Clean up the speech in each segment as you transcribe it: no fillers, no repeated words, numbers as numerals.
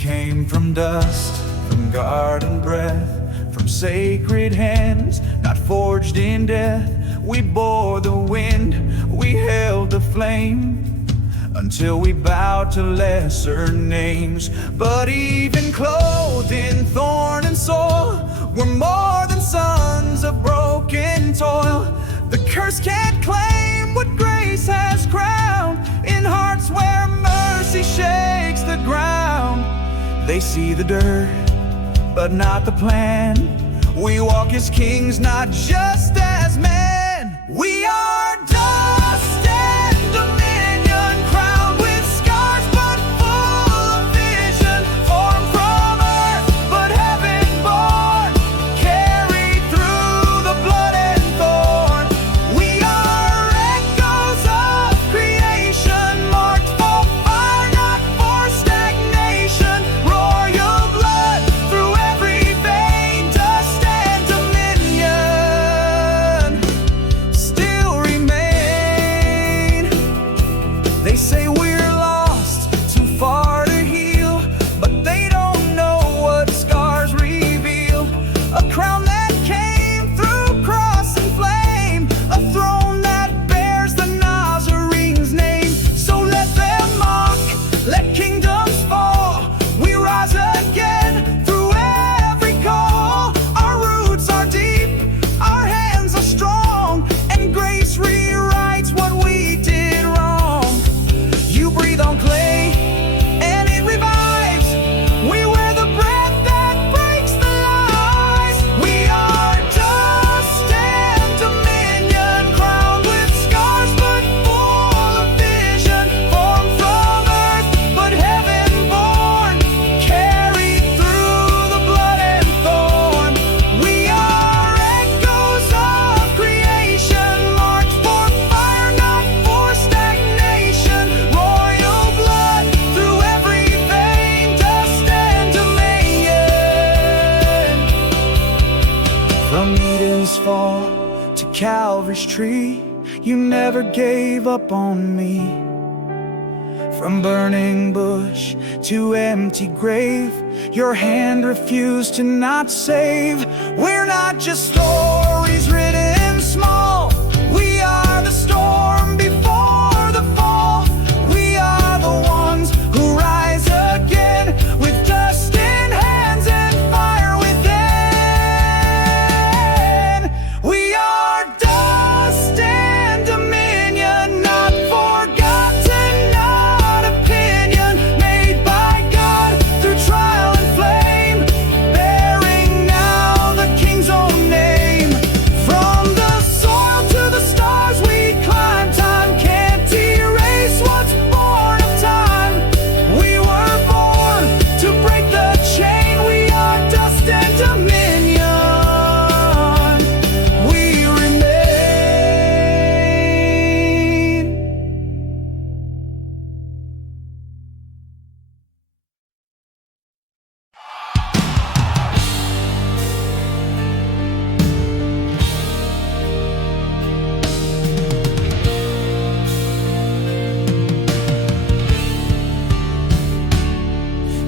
came from dust, from garden breath, from sacred hands, not forged in death. We bore the wind, we held the flame, until we bowed to lesser names. But even clothed in thorn and soil, we're more than sons of broken toil. The curse can't claim what grace has crowned, in hearts where mercy shakes the ground. They see the dirt, but not the plan. We walk as kings, not just as men. We are dust and dominion, crowned with scars but full of vision. Formed from earth but heaven born, carried through the blood and thorn. We are echoes of creation, marked for fire, not for stagnation. Royal blood through every vein, dust and dominion still remain. They say we're lost, too far to heal, but they don't know what scars reveal. A crown that came through cross and flame, a throne that bears the Nazarene's name. So let them mock, let kingdoms fall. We rise again through every call. Our roots are deep, our hands are strong, and grace rewrites what we did wrong. You breathe on clay and it revives. We wear the breath that breaks the lies. We are dust and dominion, crowned with scars but full of vision. Formed from earth but heaven born, carried through the blood and thorn. We are echoes of creation, marked for fire, not for stagnation. Royal blood through every vein, dust and dominion. From Eden's fall to Calvary's tree, you never gave up on me. From burning bush to empty grave, your hand refused to not save. We're not just stories written small, we are the storm before the fall. We are the ones who rise again, with dust in hands and fire within. We are dust and dominion, not forgotten, not opinion. Made by God through trial and flame, bearing now the King's own name. From the soil to the stars we climb, time can't erase what's born of time. We were born to break the chain. We are dust and dominion. We remain.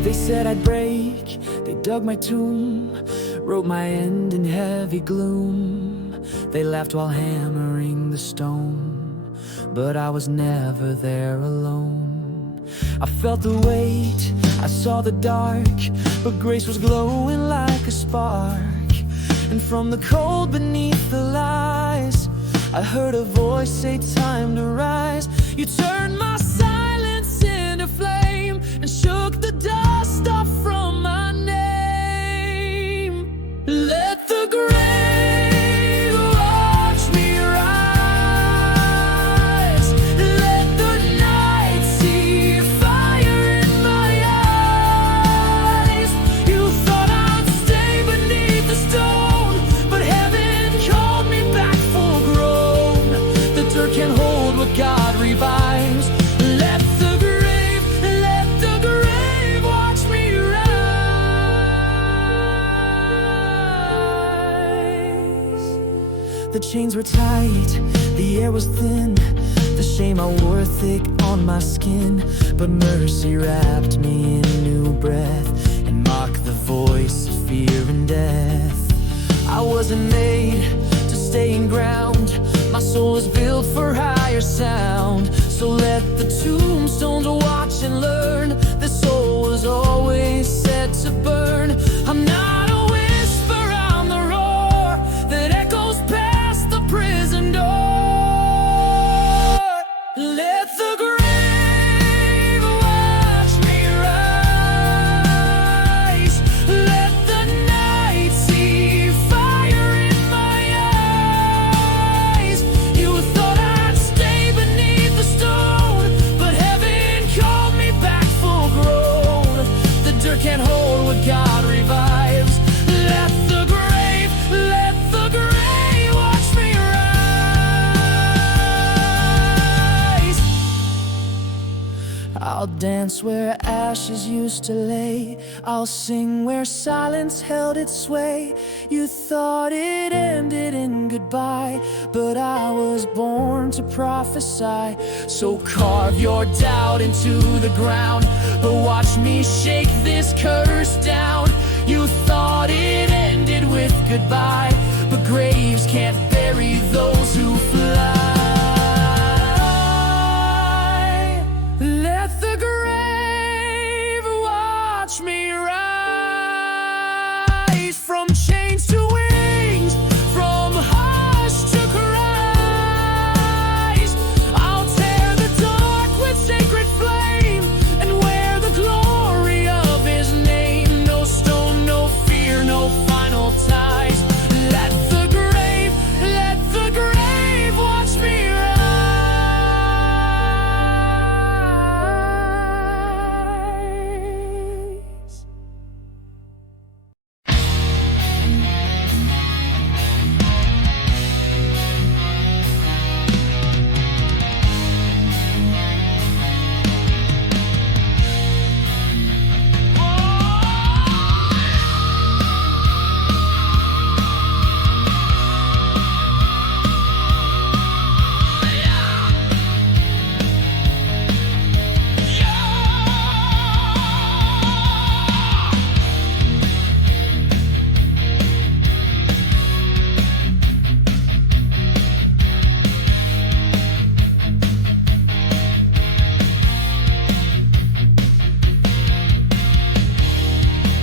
They said I'd break, they dug my tomb, wrote my end in heavy gloom. They laughed while hammering the stone, but I was never there alone. I felt the weight, I saw the dark, but grace was glowing like a spark. And from the cold beneath the lies, I heard a voice say, time to rise. You turned my silence into flame and shook the dust off from my name. Let the grave watch me rise. Let the night see fire in my eyes. You thought I'd stay beneath the stone, but heaven called me back full grown. The dirt can't hold what God revives. Let the grave watch me rise. The chains were tight, the air was thin, the shame I wore thick on my skin, but mercy wrapped me in new breath and mocked the voice of fear and death. I wasn't made to stay in ground. My soul is built for higher sound. So let the tombstones watch and learn. The soul was always set to burn. I'm not a whisper, I'm the roar that echoes past the prison door. Let the grave watch me rise. Let the night see fire in my eyes. You thought I'd stay beneath the stone, but heaven called me back full grown. The dirt can't hold what God revives. Let the grave watch me rise. I'll dance where ashes used to lay. I'll sing where silence held its sway. You thought it ended in goodbye, but I was born to prophesy. So carve your doubt into the ground, but watch me shake this curse down. You thought it ended with goodbye, but graves can't bury those who fly. Let the grave watch me rise. From chains to wings, from hush to cries, I'll tear the dark with sacred flame and wear the glory of His name. No stone, no fear, no final ties. Let the grave watch me rise.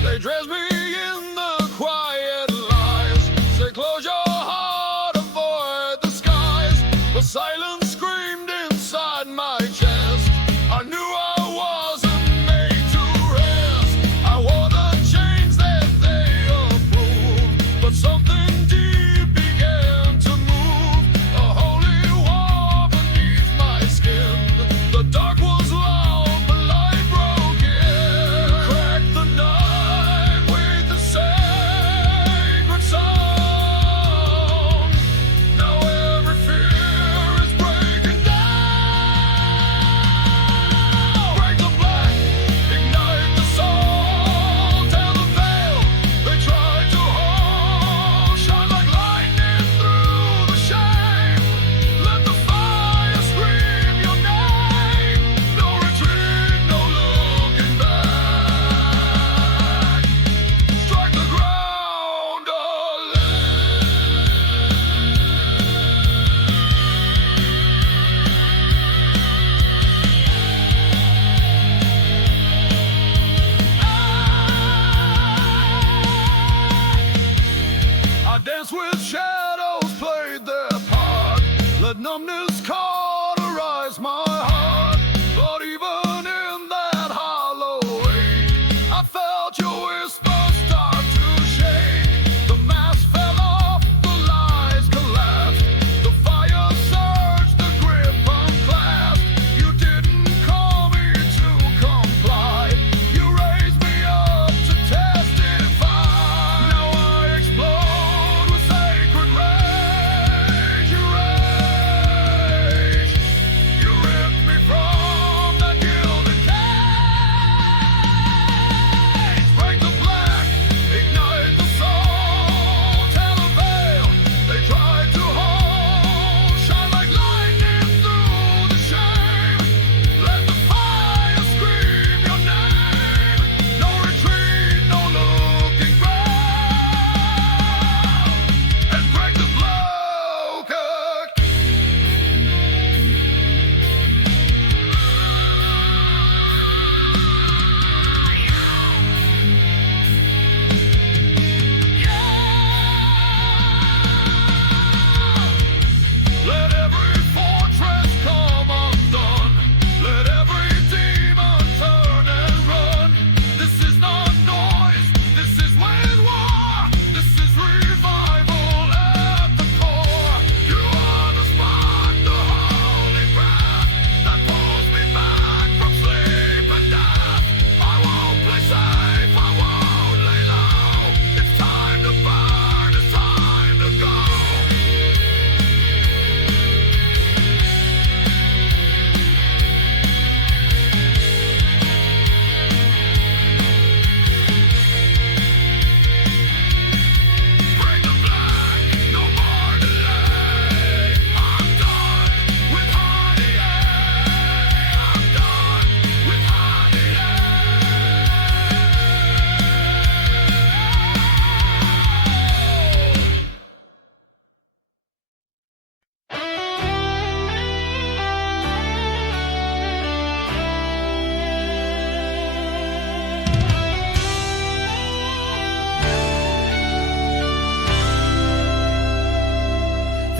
They dress me in the quiet lies. Say close your heart, avoid the skies. But silence screamed inside my chest. I knew I wasn't made to rest. I wore the chains that they approved, but something deep began to move. A holy war beneath my skin. The dark was loud, but light broke in. Cracked the night with the sacred sound. Now every fear is breaking down. Break the black, ignite the soul, tear the veil they tried to hold. Shine like lightning through the shame. Let the fire scream your name. No retreat, no looking back. Strike the ground a I danced with shadows, played their part. Let numbness cauterize my heart. But even in that hollow ache, I felt your whisper start to shake. The mask fell off, the lies collapsed. The fire surged, the grip unclasped. You didn't call me to comply. You raised me up to testify. Now I explode with sacred rage. You ripped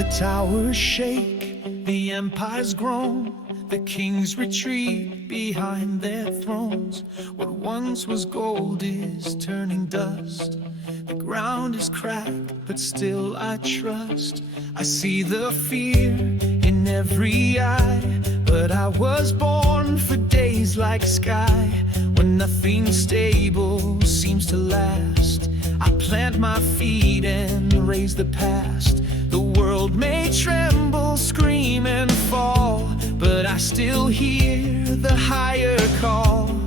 towers shake, the empire's grown, the kings retreat behind their thrones. What once was gold is turning dust. The ground is cracked, but still I trust. I see the fear in every eye, but I was born for days like sky, when nothing stable seems to last. I plant my feet and raise the past. The world may tremble, scream and fall, but I still hear the higher call.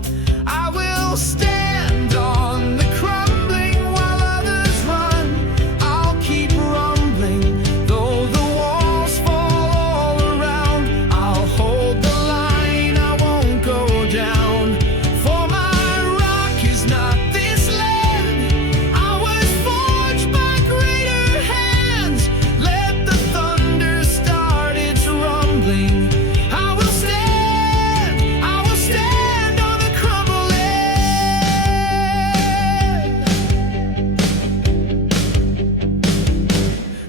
I will stand on the crumbling while others run. I'll keep rumbling, though the walls fall all around. I'll hold the line, I won't go down. For my rock is not this land. I was forged by greater hands. Let the thunder start its rumbling. I will stand on the crumbling.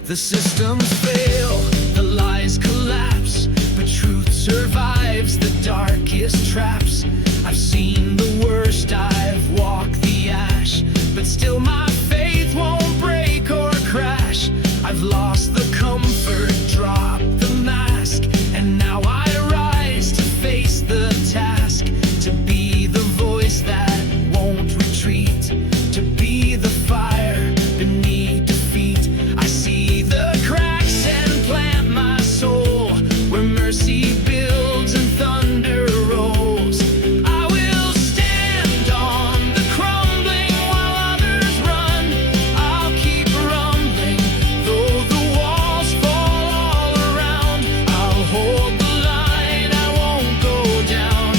The systems fail, the lies collapse, but truth survives the darkest traps. I've seen the worst, I've walked the ash, but still my faith won't break or crash. I've lost the comfort, dropped the mask, and now I rise to face the task. To be the voice that won't retreat, to be the fire beneath defeat. I see the cracks and plant my soul where mercy builds and thunder rolls. I will stand on the crumbling while others run. I'll keep rumbling, though the walls fall all around. I'll hold the line, I won't go down.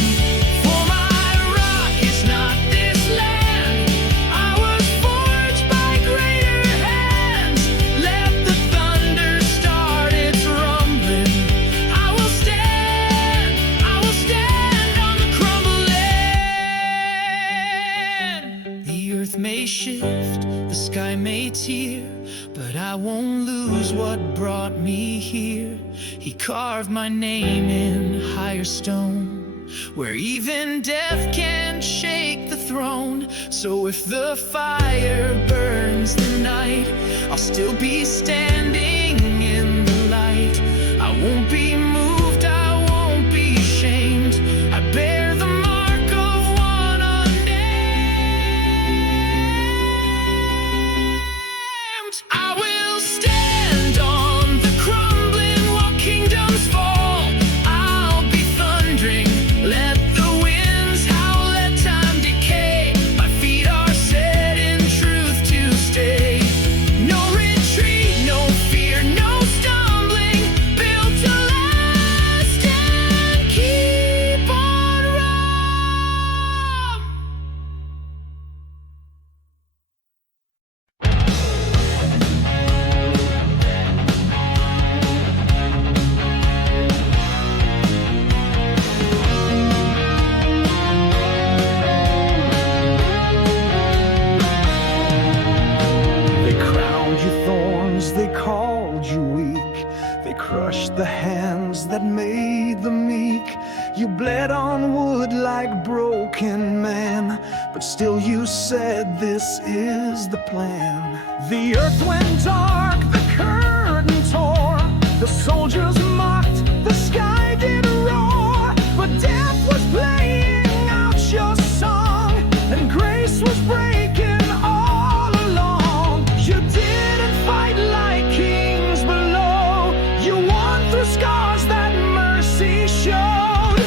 For my rock is not this land. I was forged by greater hands. Let the thunder start its rumbling. I will stand on the crumbling. The earth may shift, the sky may tear, but I won't lose what brought me here. He carved my name in higher stone, where even death can't shake the throne. So if the fire burns the night, I'll still be standing in the light. I won't be moved, I won't be shamed. I bear the mark of one unnamed. I will stand on the crumbling while kingdoms fall. I'll be thundering, let the winds howl, let time decay. My feet are set in truth to stay. No retreat, no fear, no stumbling. Built to last and keep on running. They crowned you thorns, they called you weak. They crushed the hands that made the meek. You bled on wood like broken man, but still you said this is the plan. The earth went dark, the curtain tore. The soldiers mocked, the sky did roar. But death was playing out your song, and grace was breaking all along. You didn't fight like kings below. You won through scars that mercy showed.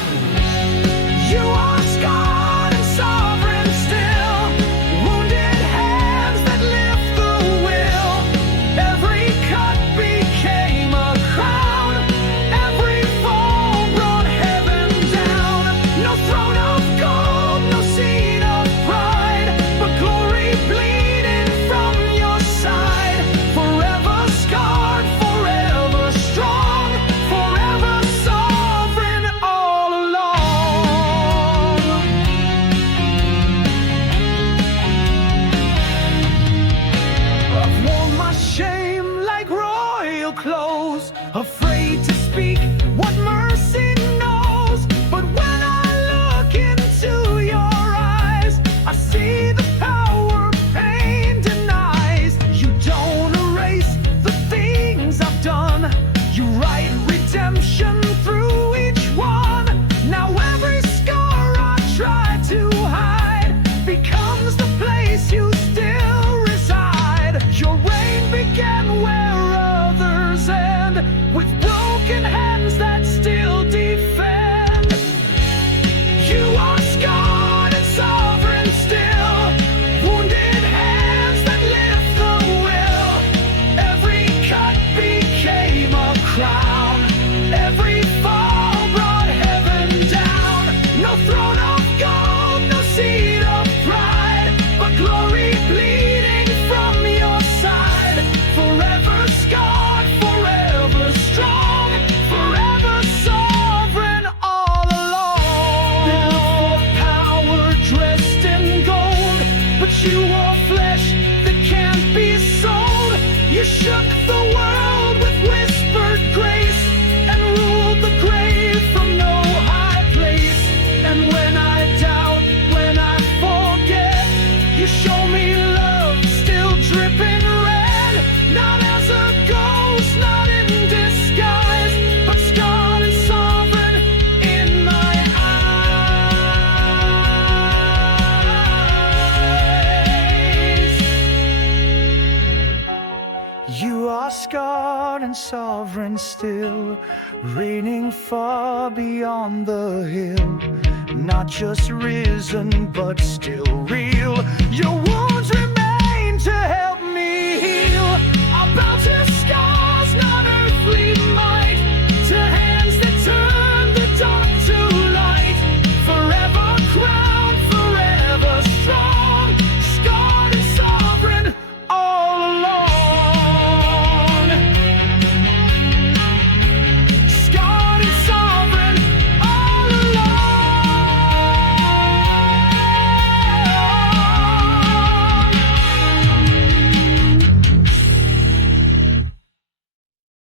You are scarred and sovereign still, wounded hands that lift the will. Every cut became a crown. sovereign still, reigning far beyond the hill. Not just risen, but still real. Your wounds remain.